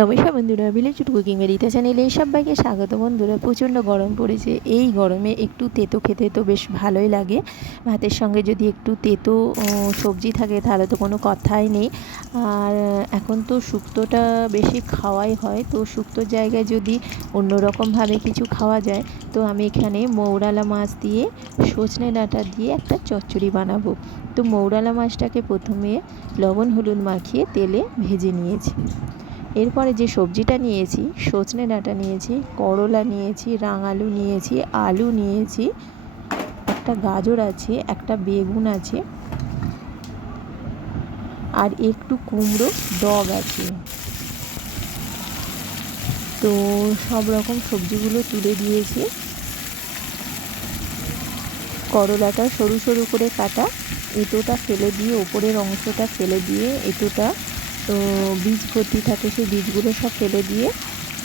নমস্কার বন্ধুরা village cooking এরিতে চ্যানেলে সবাইকে স্বাগত বন্ধুরা। প্রচণ্ড গরম পড়েছে। এই গরমে একটু তেতো খেতে তো বেশ ভালোই লাগে। ভাতের সঙ্গে যদি একটু তেতো সবজি থাকে তাহলে তো কোনো কথাই নেই। আর এখন তো শুক্তোটা বেশি খাওয়াই হয়, তো শুক্তোর জায়গায় যদি অন্য রকমভাবে কিছু খাওয়া যায়, তো আমি এখানে মৌরালা মাছ দিয়ে, সজনে ডাঁটা দিয়ে একটা চচ্চড়ি বানাবো। তো মৌরালা মাছটাকে প্রথমে লবণ, হলুদ মাখিয়ে তেলে ভেজে নিয়েছি। এরপরে যে সবজিটা নিয়েছি, সজনে ডাঁটা নিয়েছি, করলা নিয়েছি, রাঙালু নিয়েছি, আলু নিয়েছি, একটা গাজর আছে, একটা বেগুন আছে, আর একটু কুমড়ো, ডগ আছে। তো সব রকম সবজিগুলো তুলে দিয়েছি। করলাটা সরু সরু করে কাটা এঁটোটা ফেলে দিয়ে, ওপরের অংশটা ফেলে দিয়ে এঁটোটা তো বীজ ভর্তি থাকে সেই বীজগুলো সব ফেলে দিয়ে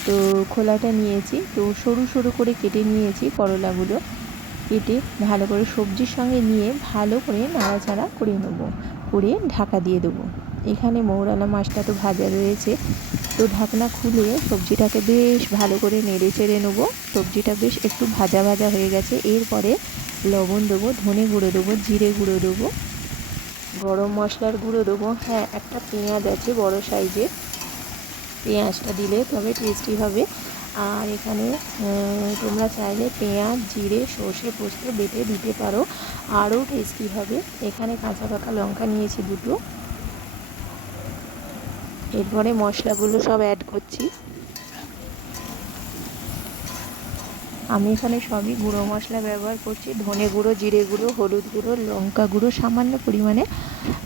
তো খোলাটা নিয়েছি। তো সরু সরু করে কেটে নিয়েছি করলাগুলো। কেটে ভালো করে সবজির সঙ্গে নিয়ে ভালো করে নাড়াচাড়া করে নেব। করে ঢাকা দিয়ে দেবো। এখানে মৌরালা মাছটা তো ভাজা রয়েছে। তো ঢাকনা খুলে সবজিটাকে বেশ ভালো করে নেড়ে চেড়ে নেব। সবজিটা বেশ একটু ভাজা ভাজা হয়ে গেছে। এরপরে লবণ দেবো, ধনে গুঁড়ো দেবো, জিরে গুঁড়ো দেবো। গরম মশলার গুঁড়ো দেবো। হ্যাঁ একটা পেঁয়াজ আছে বড় সাইজের। পেঁয়াজটা দিলে তবে টেস্টি হবে। আর এখানে তোমরা চাইলে পেঁয়াজ, জিরে, সর্ষে পোস্ত বেটে দিতে পারো। আরও টেস্টি হবে। এখানে কাঁচা পাকা লঙ্কা নিয়েছি দুটো। এরপরে মশলাগুলো সব অ্যাড করছি। আমি এখানে সবই গুঁড়ো মশলা ব্যবহার করছি। ধনে গুঁড়ো, জিরে গুঁড়ো, হলুদ গুঁড়ো, লঙ্কা গুঁড়ো, সামান্য পরিমাণে।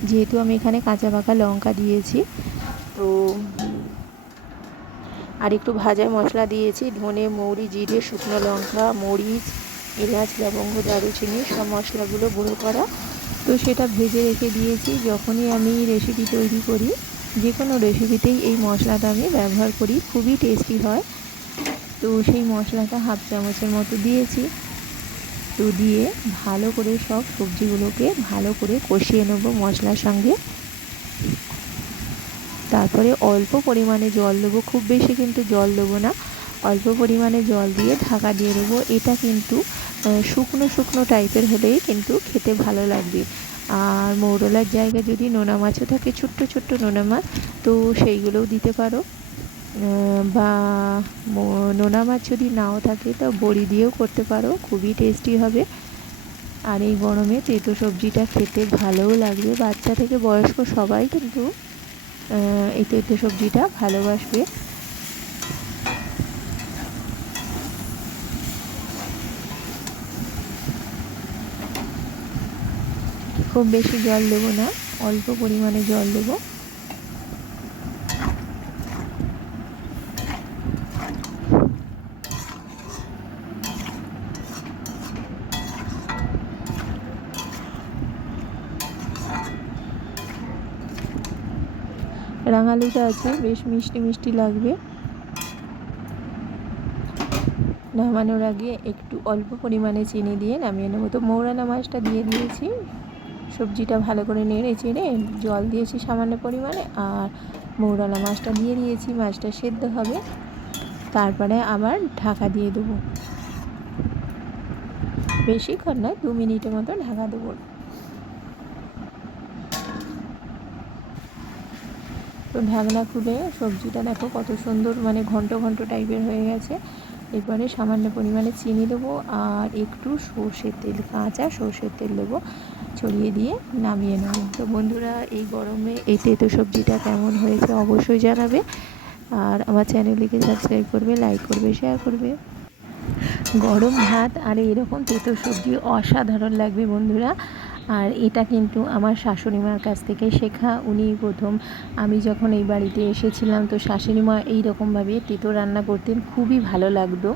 যেহেতু আমি এখানে কাঁচা পাকা লঙ্কা দিয়েছি, তো আর একটু ভাজা মশলা দিয়েছি। ধনে, মৌরি, জিরে, শুকনো লঙ্কা, মরিচ, এলাচ, লবঙ্গ, দারুচিনি, সব মশলাগুলো গুঁড়ো করা। তো সেটা ভেজে রেখে দিয়েছি। যখনই আমি রেসিপি তৈরি করি যে কোনো রেসিপিতেই এই মশলাটা আমি ব্যবহার করি। খুবই টেস্টি হয়। তো সেই মশলাটা হাফ চামচের মতো দিয়েছি। তো দিয়ে ভালো করে সব সবজিগুলোকে ভালো করে কষিয়ে নেব মশলার সঙ্গে। তারপরে অল্প পরিমাণে জল দেবো, খুব বেশি কিন্তু জল দেবো না। অল্প পরিমাণে জল দিয়ে ঢাকা দিয়ে দেবো। এটা কিন্তু শুকনো শুকনো টাইপের হলেই কিন্তু খেতে ভালো লাগবে। আর মৌরলার জায়গায় যদি নোনা মাছও থাকে, ছোট্ট ছোট্ট নোনা মাছ, তো সেইগুলোও দিতে পারো। বা নোনা মাছ যদি নাও থাকে, তা বড়ি দিয়েও করতে পারো, খুবই টেস্টি হবে। আর এই গরমে তেতো সবজিটা খেতে ভালোও লাগবে। বাচ্চা থেকে বয়স্ক সবাই কিন্তু এই তেতো সবজিটা ভালোবাসবে। খুব বেশি জল দেবো না, অল্প পরিমাণে জল দেবো। রাঙালুটা আছে, বেশ মিষ্টি মিষ্টি লাগবে। নামানোর আগে একটু অল্প পরিমাণে চিনি দিয়ে নামিয়ে নেব। তো মৌরানা মাছটা দিয়ে দিয়েছি। সবজিটা ভালো করে নেড়ে চেড়ে জল দিয়েছি সামান্য পরিমাণে আর মৌরালা মাছটা দিয়ে দিয়েছি। মাছটা সেদ্ধ হবে। তারপরে আবার ঢাকা দিয়ে দেবো। বেশিক্ষণ নয় দু মিনিটের মতো ঢাকা দেবো। তো ঢাকনা খুলে সবজিটা দেখো কত সুন্দর মানে ঘন্ট ঘন্ট টাইপের হয়ে গেছে। এরপরে সামান্য পরিমাণে চিনি দেবো আর একটু সর্ষের তেল, কাঁচা সর্ষের তেল দেবো ছড়িয়ে দিয়ে নামিয়ে নেব। তো বন্ধুরা, এই গরমে এই তেতো সবজিটা কেমন হয়েছে অবশ্যই জানাবে আর আমার চ্যানেলটিকে সাবস্ক্রাইব করবে, লাইক করবে, শেয়ার করবে। গরম ভাত আর এরকম তেতো সবজি অসাধারণ লাগবে বন্ধুরা। আর এটা কিন্তু আমার শাশুড়ি মার কাছ থেকে শেখা। উনি প্রথম আমি যখন এই বাড়িতে এসেছিলাম, তো শাশুড়ি মা এইরকমভাবে তেতো রান্না করতেন, খুবই ভালো লাগতো।